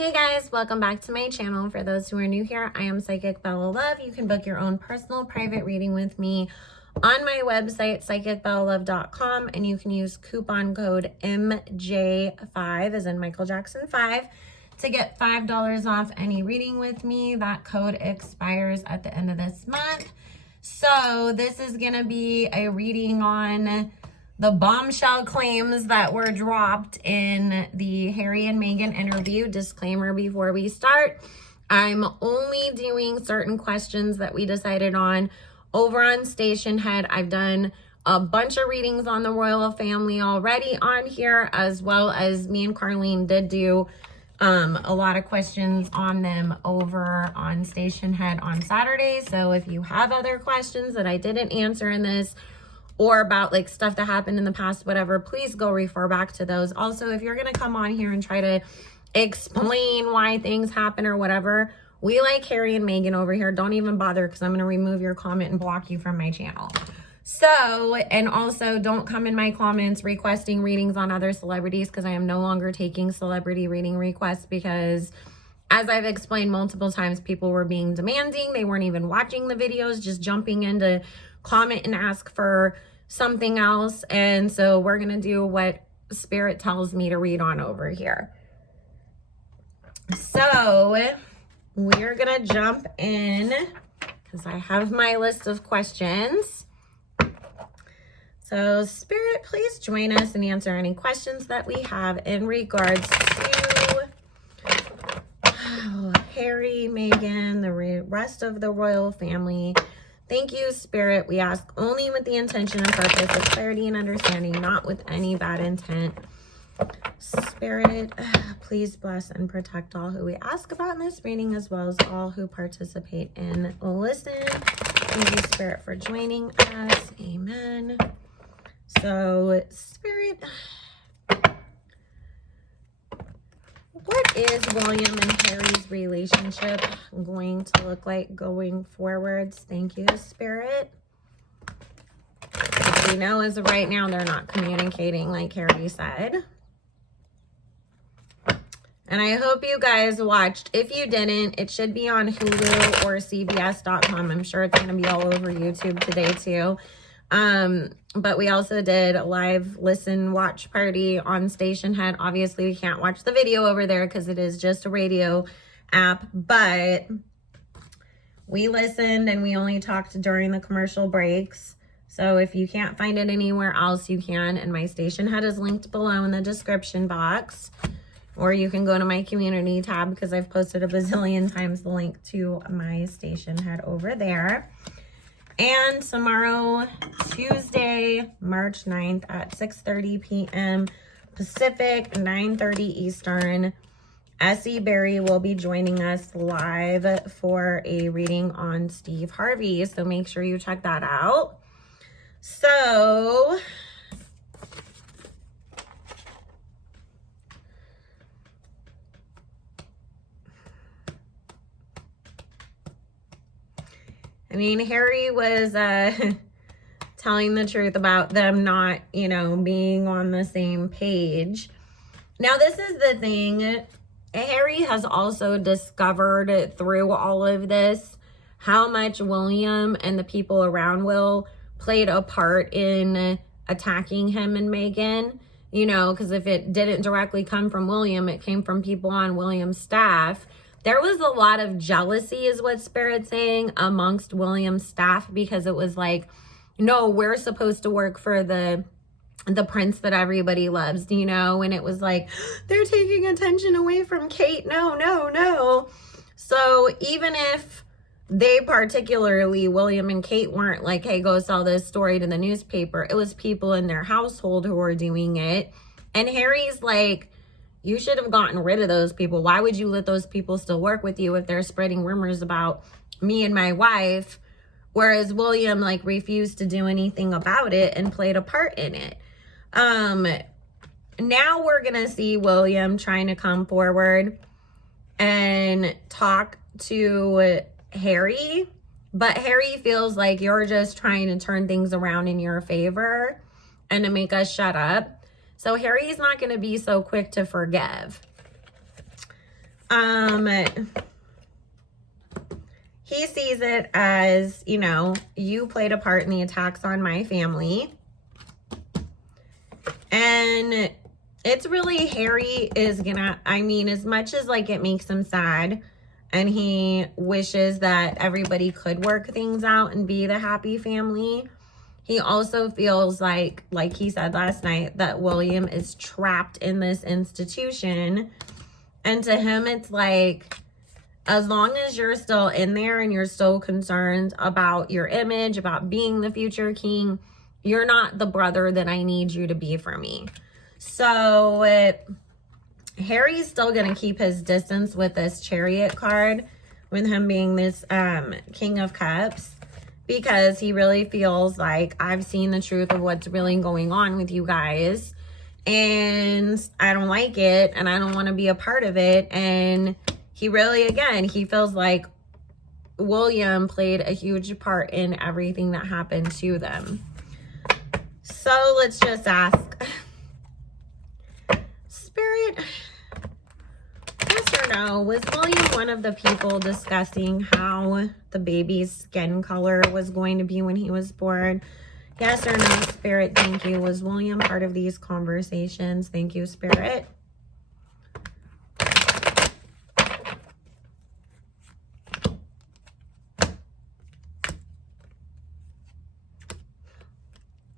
Hey guys, welcome back to my channel. For those who are new here, I am Psychic Bella Love. You can book your own personal private reading with me on my website, psychicbellalove.com, and you can use coupon code MJ5, as in Michael Jackson 5, to get $5 off any reading with me. That code expires at the end of this month. So this is going to be a reading on the bombshell claims that were dropped in the Harry and Meghan interview. Disclaimer before we start, I'm only doing certain questions that we decided on over on Station Head. I've done a bunch of readings on the royal family already on here, as well as me and Carlene did do a lot of questions on them over on Station Head on Saturday. So if you have other questions that I didn't answer in this, or about like stuff that happened in the past, whatever, please go refer back to those. Also, if you're gonna come on here and try to explain why things happen or whatever, we like Harry and Meghan over here. Don't even bother, because I'm gonna remove your comment and block you from my channel. So, and also don't come in my comments requesting readings on other celebrities, because I am no longer taking celebrity reading requests, because as I've explained multiple times, people were being demanding. They weren't even watching the videos, just jumping in to comment and ask for something else. And so we're going to do what Spirit tells me to read on over here. So we're going to jump in because I have my list of questions. So Spirit, please join us and answer any questions that we have in regards to Harry, Meghan, the rest of the royal family. Thank you, Spirit. We ask only with the intention and purpose of clarity and understanding, not with any bad intent. Spirit, please bless and protect all who we ask about in this reading, as well as all who participate and listen. Thank you, Spirit, for joining us. Amen. So, Spirit, what is William and Harry's relationship going to look like going forwards? Thank you, Spirit. We know as of right now, they're not communicating like Harry said. And I hope you guys watched. If you didn't, it should be on Hulu or CBS.com. I'm sure it's going to be all over YouTube today too. But we also did a live listen watch party on Station Head. Obviously, we can't watch the video over there because it is just a radio app, but we listened and we only talked during the commercial breaks. So if you can't find it anywhere else, you can. And my Station Head is linked below in the description box, or you can go to my community tab because I've posted a bazillion times the link to my Station Head over there. And tomorrow, Tuesday, March 9th at 6:30 p.m. Pacific, 9:30 Eastern, Essie Berry will be joining us live for a reading on Steve Harvey. So make sure you check that out. So I mean, Harry was telling the truth about them not, being on the same page. Now, this is the thing. Harry has also discovered through all of this how much William and the people around Will played a part in attacking him and Meghan. Because if it didn't directly come from William, it came from people on William's staff. There was a lot of jealousy, is what Spirit's saying, amongst William's staff, because it was like, no, we're supposed to work for the prince that everybody loves, and it was like, they're taking attention away from Kate. No. So even if they particularly, William and Kate, weren't like, hey, go sell this story to the newspaper, it was people in their household who were doing it. And Harry's like, you should have gotten rid of those people. Why would you let those people still work with you if they're spreading rumors about me and my wife? Whereas William refused to do anything about it and played a part in it. Now we're going to see William trying to come forward and talk to Harry. But Harry feels like you're just trying to turn things around in your favor and to make us shut up. So Harry's not going to be so quick to forgive. He sees it as, you know, you played a part in the attacks on my family. And it's really, Harry is gonna, I mean, as much as like it makes him sad and he wishes that everybody could work things out and be the happy family, he also feels like he said last night, that William is trapped in this institution. And to him, it's like, as long as you're still in there and you're still concerned about your image, about being the future king, you're not the brother that I need you to be for me. So Harry's still going to keep his distance with this Chariot card, with him being this King of Cups, because he really feels like, I've seen the truth of what's really going on with you guys, and I don't like it, and I don't want to be a part of it. And he really, again, he feels like William played a huge part in everything that happened to them. So let's just ask, Spirit, yes or no, was William one of the people discussing how the baby's skin color was going to be when he was born? Yes or no, Spirit, thank you. Was William part of these conversations? Thank you, Spirit.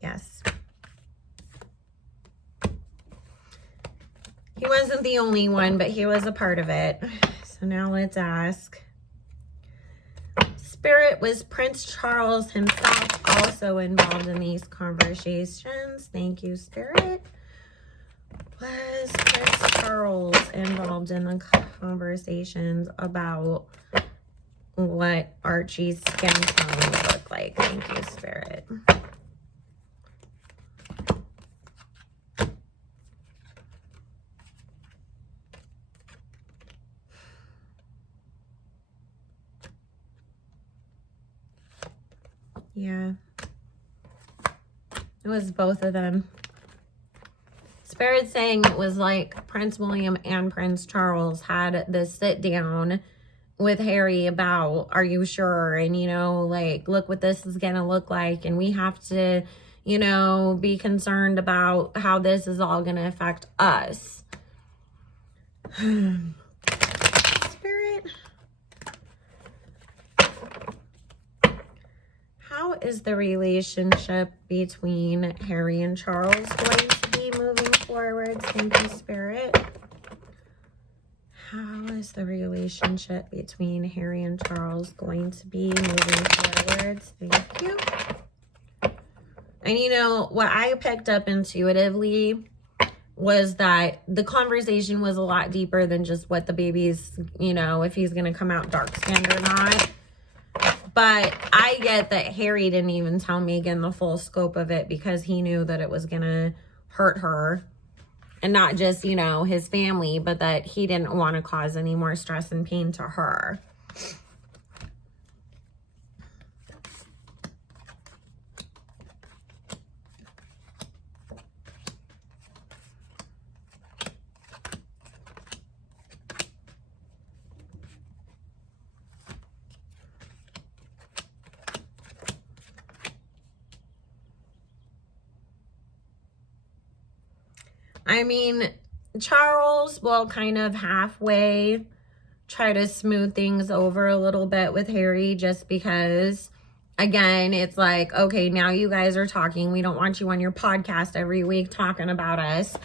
Yes. He wasn't the only one, but he was a part of it. So now let's ask, Spirit, was Prince Charles himself also involved in these conversations? Thank you, Spirit. Was Prince Charles involved in the conversations about what Archie's skin tone would look like? Thank you, Spirit. Yeah. It was both of them. Spirit saying it was like Prince William and Prince Charles had this sit down with Harry about, are you sure? And, you know, like, look what this is going to look like. And we have to, you know, be concerned about how this is all going to affect us. Spirit, how is the relationship between Harry and Charles going to be moving forward? Thank you, Spirit. How is the relationship between Harry and Charles going to be moving forward? Thank you. And you know, what I picked up intuitively was that the conversation was a lot deeper than just what the baby's, you know, if he's going to come out dark-skinned or not. But I get that Harry didn't even tell Meghan the full scope of it because he knew that it was going to hurt her. And not just, you know, his family, but that he didn't want to cause any more stress and pain to her. I mean, Charles will kind of halfway try to smooth things over a little bit with Harry, just because, again, it's like, okay, now you guys are talking. We don't want you on your podcast every week talking about us.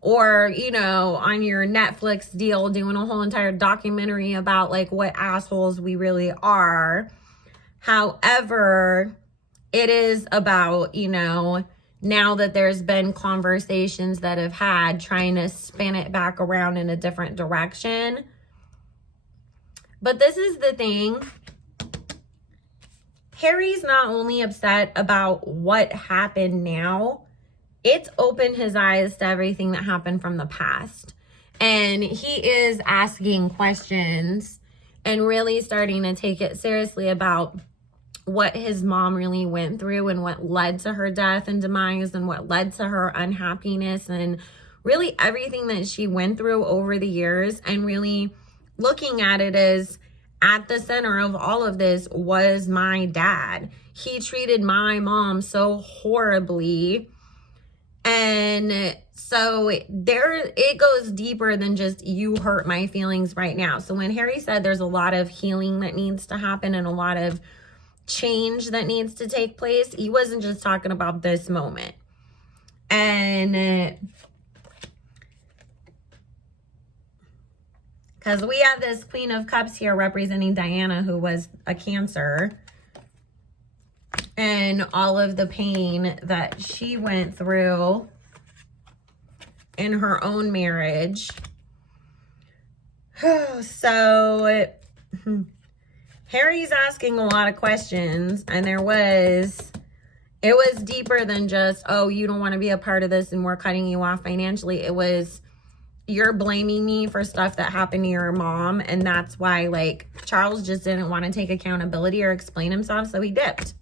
Or, you know, on your Netflix deal doing a whole entire documentary about like what assholes we really are. However, it is about, you know, now that there's been conversations that have had, trying to spin it back around in a different direction. But this is the thing. Harry's not only upset about what happened now, it's opened his eyes to everything that happened from the past. And he is asking questions and really starting to take it seriously about what his mom really went through and what led to her death and demise and what led to her unhappiness and really everything that she went through over the years, and really looking at it as at the center of all of this was my dad. He treated my mom so horribly. And so it goes deeper than just you hurt my feelings right now. So when Harry said there's a lot of healing that needs to happen and a lot of change that needs to take place, he wasn't just talking about this moment. And because we have this Queen of Cups here representing Diana, who was a Cancer, and all of the pain that she went through in her own marriage. So Harry's asking a lot of questions, and it was deeper than just, oh, you don't want to be a part of this and we're cutting you off financially. It was, you're blaming me for stuff that happened to your mom, and that's why, like, Charles just didn't want to take accountability or explain himself, so he dipped.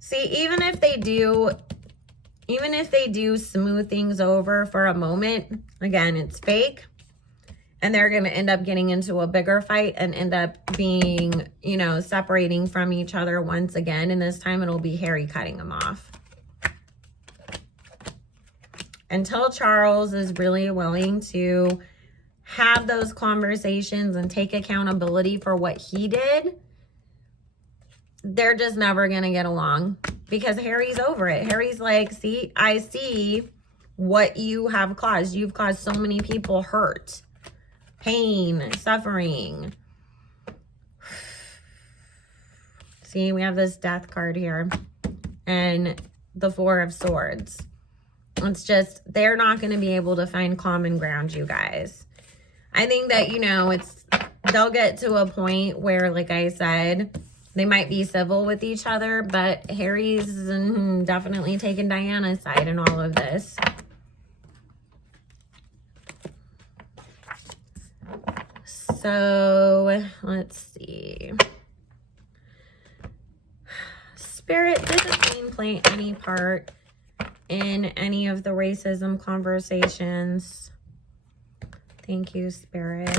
See, even if they do smooth things over for a moment, again, it's fake. And they're going to end up getting into a bigger fight and end up being, you know, separating from each other once again. And this time it'll be Harry cutting them off. Until Charles is really willing to have those conversations and take accountability for what he did, they're just never going to get along, because Harry's over it. Harry's like, see, I see what you have caused. You've caused so many people hurt, pain, suffering. See, we have this Death card here and the Four of Swords. It's just, they're not going to be able to find common ground, you guys. I think that, you know, they'll get to a point where, like I said, they might be civil with each other, but Harry's definitely taking Diana's side in all of this. So, let's see. Spirit, did the Queen play any part in any of the racism conversations? Thank you, Spirit.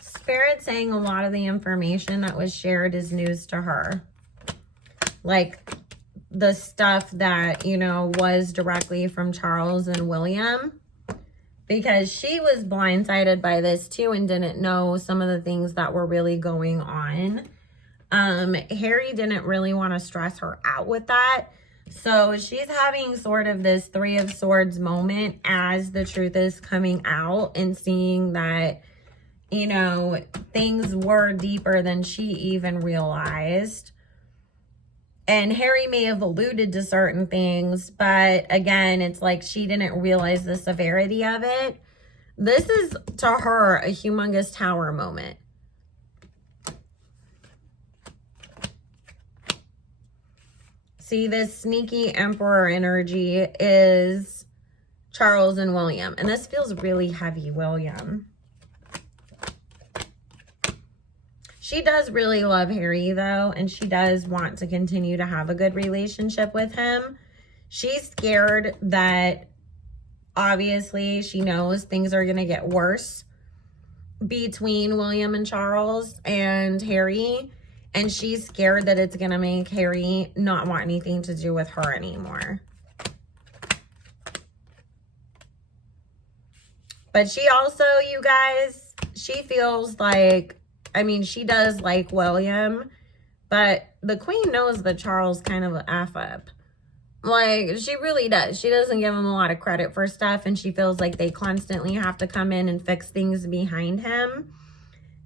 Spirit saying a lot of the information that was shared is news to her. Like the stuff that, you know, was directly from Charles and William. Because she was blindsided by this too and didn't know some of the things that were really going on. Harry didn't really want to stress her out with that. So she's having sort of this Three of Swords moment as the truth is coming out and seeing that, you know, things were deeper than she even realized. And Harry may have alluded to certain things, but again, it's like she didn't realize the severity of it. This is, to her, a humongous tower moment. See, this sneaky emperor energy is Charles and William. And this feels really heavy, William. She does really love Harry, though, and she does want to continue to have a good relationship with him. She's scared that, obviously, she knows things are going to get worse between William and Charles and Harry, and she's scared that it's going to make Harry not want anything to do with her anymore. But she also, you guys, she feels like, I mean, she does like William, but the Queen knows that Charles kind of an F up. Like, she really does. She doesn't give him a lot of credit for stuff, and she feels like they constantly have to come in and fix things behind him.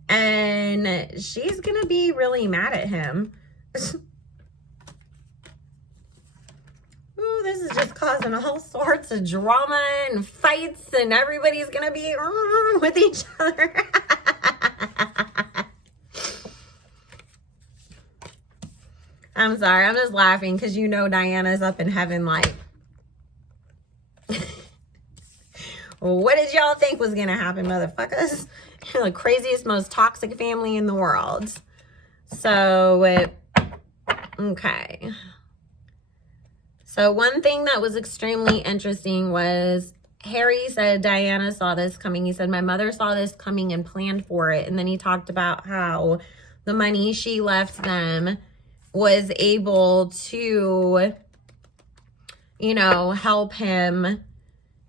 And she's going to be really mad at him. Ooh, this is just causing all sorts of drama and fights, and everybody's going to be with each other. I'm sorry. I'm just laughing because you know Diana's up in heaven like, what did y'all think was going to happen, motherfuckers? You're the craziest, most toxic family in the world. So, okay. So one thing that was extremely interesting was Harry said Diana saw this coming. He said, my mother saw this coming and planned for it. And then he talked about how the money she left them was able to, you know, help him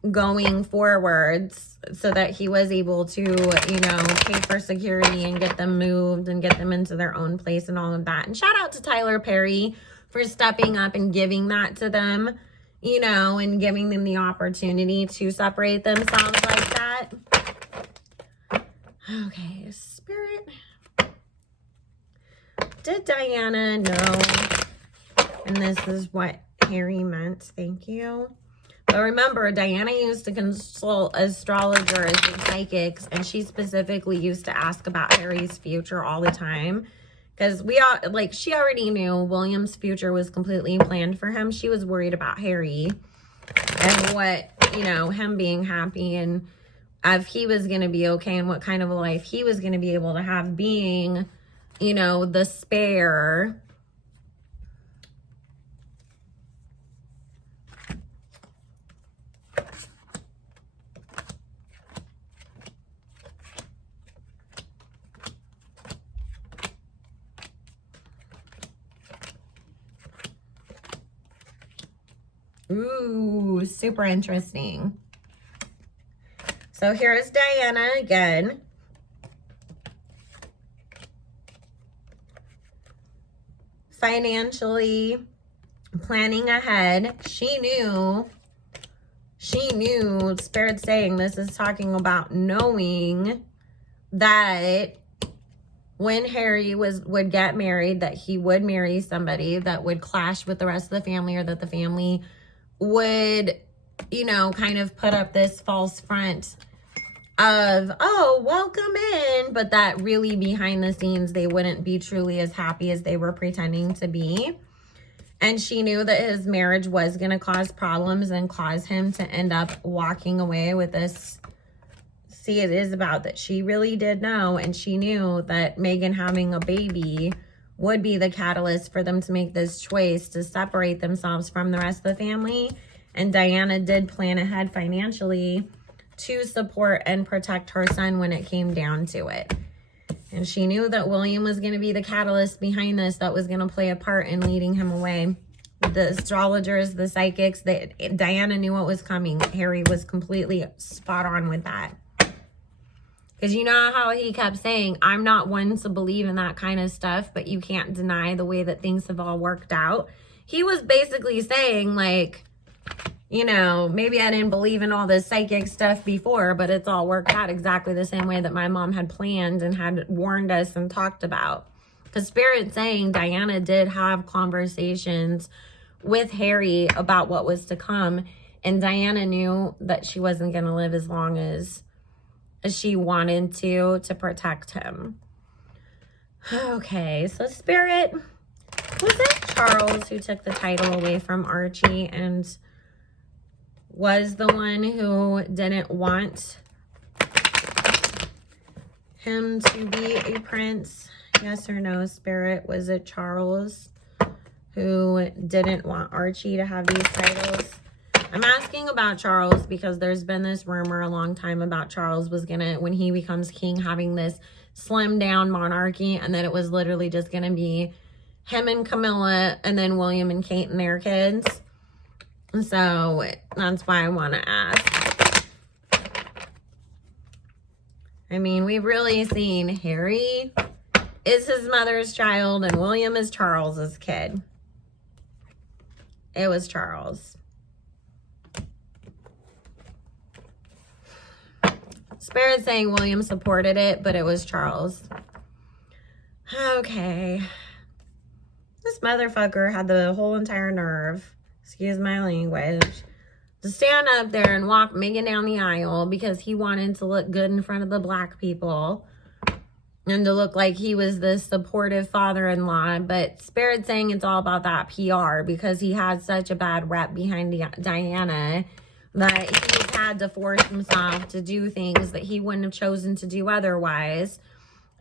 going forwards so that he was able to, you know, pay for security and get them moved and get them into their own place and all of that. And shout out to Tyler Perry for stepping up and giving that to them, you know, and giving them the opportunity to separate themselves like that. Okay, Spirit. Did Diana know? And this is what Harry meant. Thank you. But remember, Diana used to consult astrologers and psychics, and she specifically used to ask about Harry's future all the time. Because she already knew William's future was completely planned for him. She was worried about Harry and what, you know, him being happy and if he was going to be okay and what kind of a life he was going to be able to have being, you know, the spare. Ooh, super interesting. So here's Diana again. Financially planning ahead. She knew, Spirit's saying this is talking about knowing that when Harry would get married, that he would marry somebody that would clash with the rest of the family, or that the family would, you know, kind of put up this false front of, oh, welcome in, but that really behind the scenes, they wouldn't be truly as happy as they were pretending to be. And she knew that his marriage was going to cause problems and cause him to end up walking away with this. See, it is about that she really did know, and she knew that Meghan having a baby would be the catalyst for them to make this choice to separate themselves from the rest of the family. And Diana did plan ahead financially to support and protect her son when it came down to it. And she knew that William was going to be the catalyst behind this, that was going to play a part in leading him away. The astrologers, the psychics, Diana knew what was coming. Harry was completely spot on with that. Because you know how he kept saying, I'm not one to believe in that kind of stuff, but you can't deny the way that things have all worked out. He was basically saying, like, you know, maybe I didn't believe in all this psychic stuff before, but it's all worked out exactly the same way that my mom had planned and had warned us and talked about. Because Spirit's saying Diana did have conversations with Harry about what was to come. And Diana knew that she wasn't going to live as long as she wanted to protect him. Okay, so Spirit, was it Charles who took the title away from Archie and was the one who didn't want him to be a prince? Yes or no, Spirit? Was it Charles who didn't want Archie to have these titles? I'm asking about Charles because there's been this rumor a long time about Charles was gonna, when he becomes king, having this slimmed down monarchy, and then it was literally just gonna be him and Camilla and then William and Kate and their kids. So that's why I want to ask. I mean, we've really seen Harry is his mother's child and William is Charles's kid. It was Charles. Spirit saying William supported it, but it was Charles. Okay. This motherfucker had the whole entire nerve, excuse my language, to stand up there and walk Meghan down the aisle because he wanted to look good in front of the black people. and to look like he was this supportive father-in-law. But Spirit's saying it's all about that PR because he had such a bad rep behind Diana that he's had to force himself to do things that he wouldn't have chosen to do otherwise,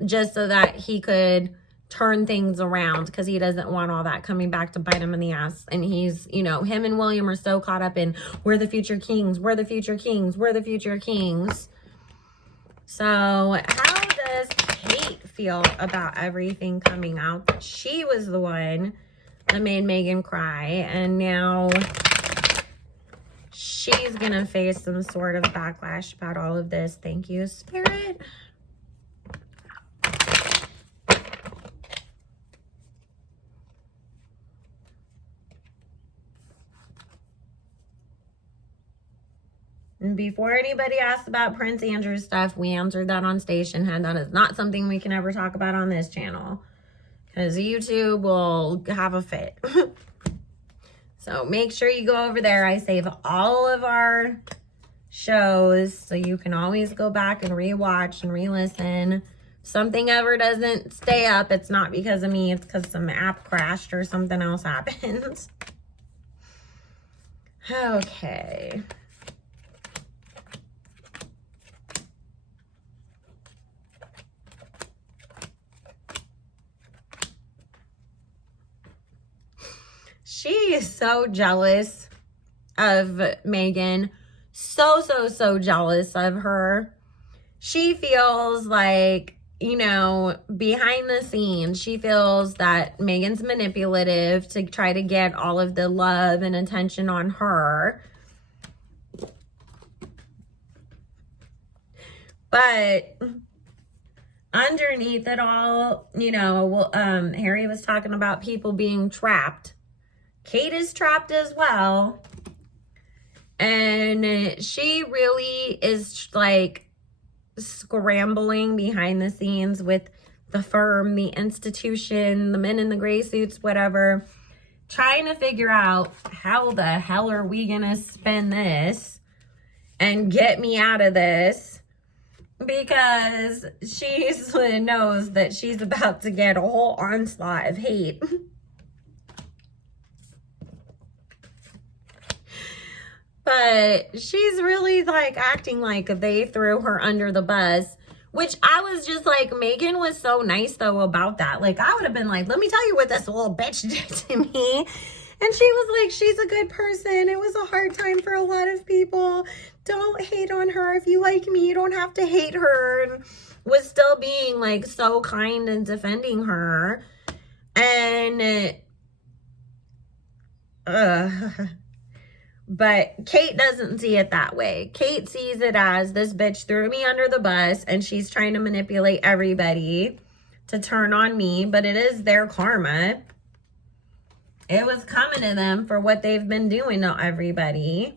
just so that he could turn things around, because he doesn't want all that coming back to bite him in the ass. And he's, you know, him and William are so caught up in, we're the future kings, we're the future kings, we're the future kings. So how does Kate feel about everything coming out that she was the one that made Meghan cry, and now she's gonna face some sort of backlash about all of this? Thank you, Spirit. And before anybody asks about Prince Andrew's stuff, we answered that on Stationhead. That is not something we can ever talk about on this channel, because YouTube will have a fit. So make sure you go over there. I save all of our shows, so you can always go back and rewatch and re-listen. Something ever doesn't stay up, it's not because of me, it's because some app crashed or something else happened. Okay. She is so jealous of Meghan. So jealous of her. She feels like, you know, behind the scenes, she feels that Meghan's manipulative to try to get all of the love and attention on her. But underneath it all, you know, Harry was talking about people being trapped. Kate is trapped as well. And she really is like scrambling behind the scenes with the firm, the institution, the men in the gray suits, whatever, trying to figure out how the hell are we gonna spin this and get me out of this, because she knows that she's about to get a whole onslaught of hate. But she's really like acting like they threw her under the bus, which I was just like, Meghan was so nice though about that. Like, I would have been like, let me tell you what this little bitch did to me. And she was like, she's a good person. It was a hard time for a lot of people. Don't hate on her. If you like me, you don't have to hate her. And was still being like so kind and defending her. And but Kate doesn't see it that way. Kate sees it as, this bitch threw me under the bus and she's trying to manipulate everybody to turn on me. But it is their karma. It was coming to them for what they've been doing to everybody.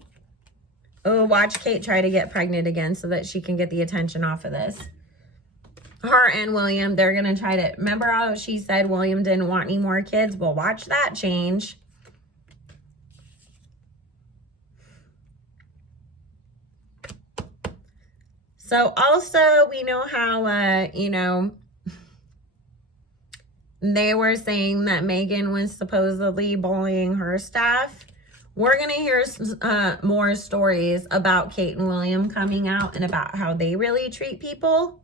Oh, watch Kate try to get pregnant again so that she can get the attention off of this. Her and William, they're going to try to... Remember how she said William didn't want any more kids? Well, watch that change. So also, we know how, you know, they were saying that Meghan was supposedly bullying her staff. We're going to hear more stories about Kate and William coming out and about how they really treat people.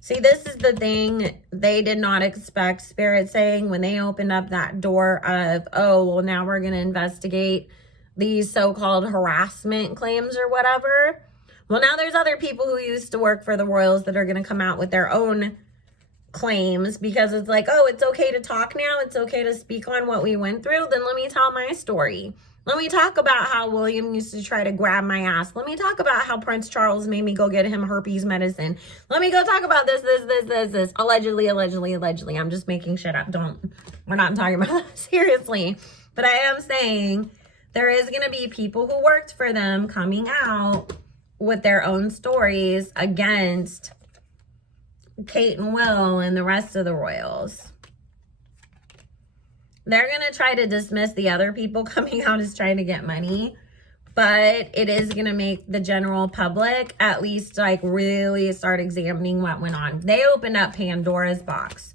See, this is the thing they did not expect. Spirit saying when they opened up that door of, oh, well, now we're going to investigate these so-called harassment claims or whatever. Well, now there's other people who used to work for the royals that are going to come out with their own claims, because it's like, oh, it's okay to talk now. It's okay to speak on what we went through. Then let me tell my story. Let me talk about how William used to try to grab my ass. Let me talk about how Prince Charles made me go get him herpes medicine. Let me go talk about this. Allegedly. I'm just making shit up. We're not talking about that seriously. But I am saying there is going to be people who worked for them coming out with their own stories against Kate and Will and the rest of the royals. They're going to try to dismiss the other people coming out as trying to get money. but it is going to make the general public at least like really start examining what went on. They opened up Pandora's box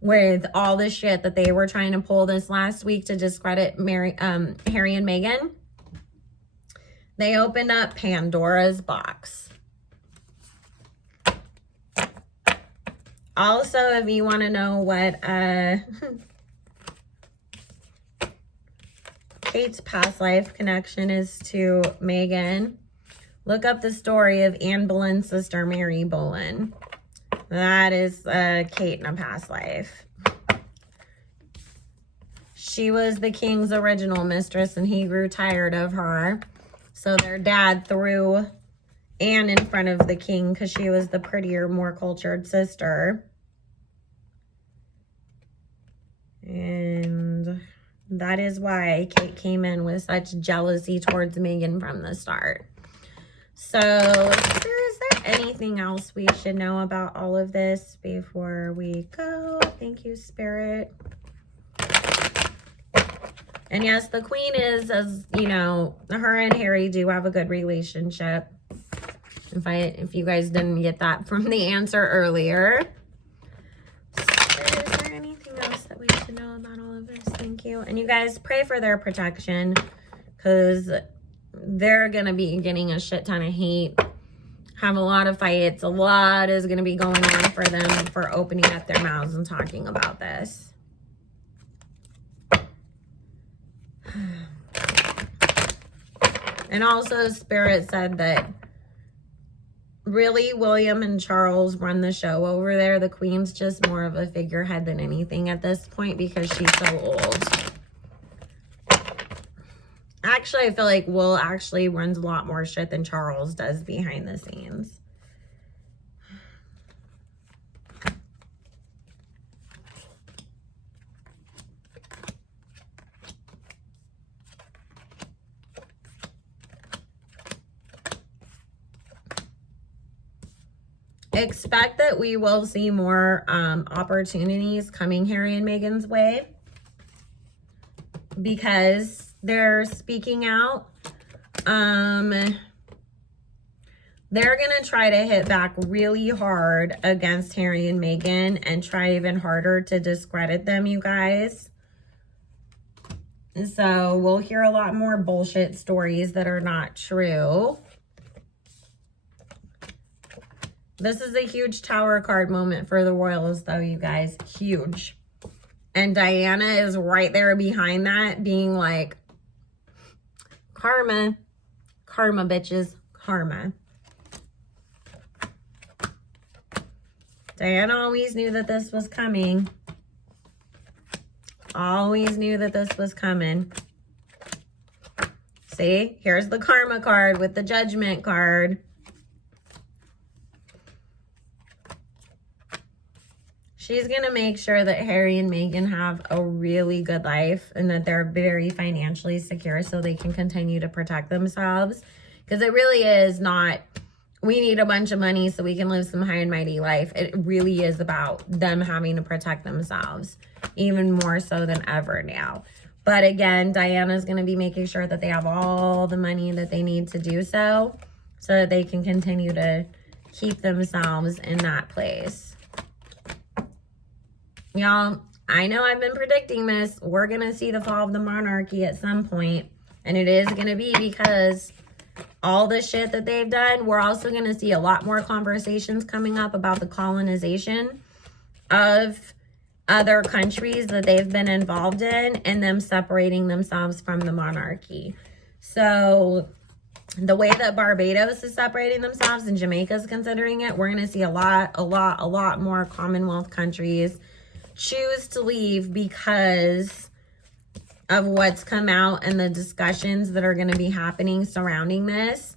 with all the shit that they were trying to pull this last week to discredit Harry and Meghan. They opened up Pandora's box. Also, if you want to know what Kate's past life connection is to Meghan, look up the story of Anne Boleyn's sister, Mary Boleyn. That is Kate in a past life. She was the king's original mistress, and he grew tired of her. So their dad threw Anne in front of the king because she was the prettier, more cultured sister. And that is why Kate came in with such jealousy towards Meghan from the start. So, is there anything else we should know about all of this before we go? Thank you, Spirit. And yes, the Queen is, as you know, her and Harry do have a good relationship. If you guys didn't get that from the answer earlier. So is there anything else that we should know about all of this? Thank you. And you guys pray for their protection, because they're going to be getting a shit ton of hate, have a lot of fights. A lot is going to be going on for them for opening up their mouths and talking about this. And also, Spirit said that really William and Charles run the show over there. The Queen's just more of a figurehead than anything at this point because she's so old. Actually, I feel like Will actually runs a lot more shit than Charles does behind the scenes. Expect that we will see more opportunities coming Harry and Meghan's way, because they're speaking out. They're going to try to hit back really hard against Harry and Meghan and try even harder to discredit them, you guys. So we'll hear a lot more bullshit stories that are not true. This is a huge Tower card moment for the royals, though, you guys. Huge. And Diana is right there behind that, being like, karma. Karma, bitches. Karma. Diana always knew that this was coming. Always knew that this was coming. See? Here's the karma card with the judgment card. She's going to make sure that Harry and Meghan have a really good life and that they're very financially secure so they can continue to protect themselves. Because it really is not, we need a bunch of money so we can live some high and mighty life. It really is about them having to protect themselves, even more so than ever now. But again, Diana's going to be making sure that they have all the money that they need to do so that they can continue to keep themselves in that place. Y'all, I know I've been predicting this. We're going to see the fall of the monarchy at some point. And it is going to be because all the shit that they've done. We're also going to see a lot more conversations coming up about the colonization of other countries that they've been involved in and them separating themselves from the monarchy. So the way that Barbados is separating themselves and Jamaica is considering it, we're going to see a lot more Commonwealth countries choose to leave because of what's come out and the discussions that are going to be happening surrounding this.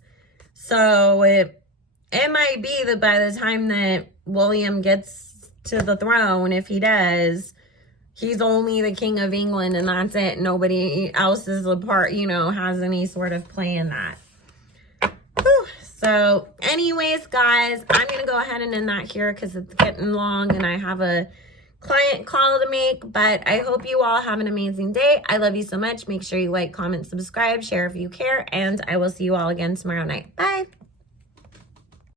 So it might be that by the time that William gets to the throne, if he does, he's only the King of England and that's it. Nobody else is a part, has any sort of play in that. Whew. So anyways, guys, I'm going to go ahead and end that here because it's getting long and I have a client call to make, but I hope you all have an amazing day. I love you so much. Make sure you like, comment, subscribe, share if you care, and I will see you all again tomorrow night. Bye.